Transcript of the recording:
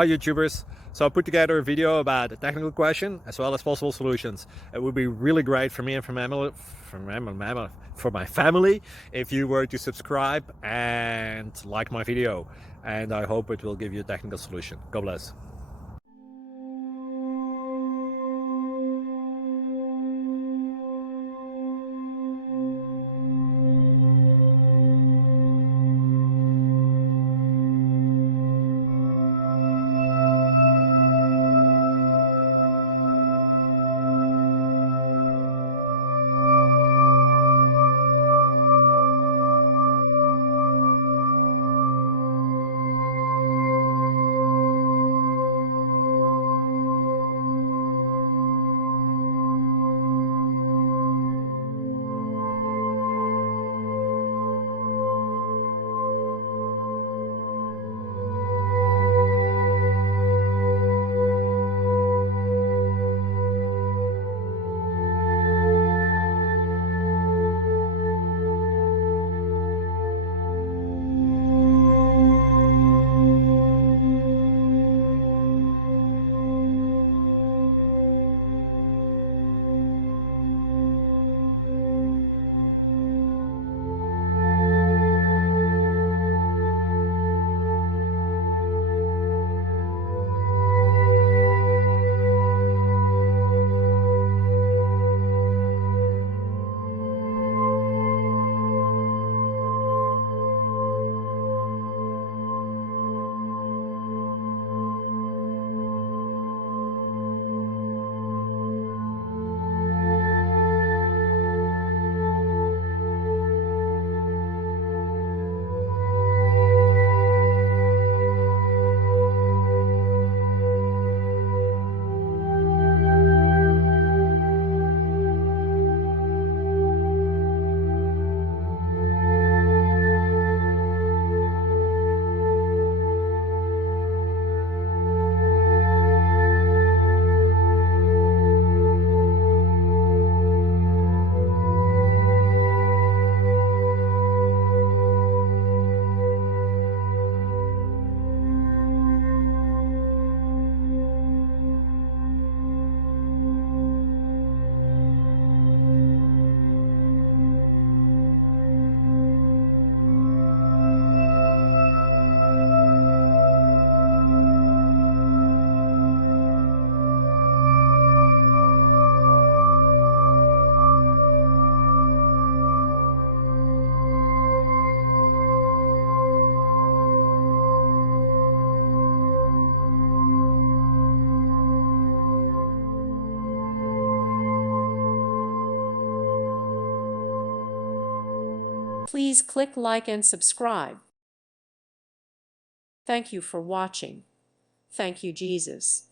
Hi YouTubers! So I put together a video about a technical question as well as possible solutions. It would be really great for me and for my family if you were to subscribe and like my video, and I hope it will give you a technical solution. God bless. Please click like and subscribe. Thank you for watching. Thank you, Jesus.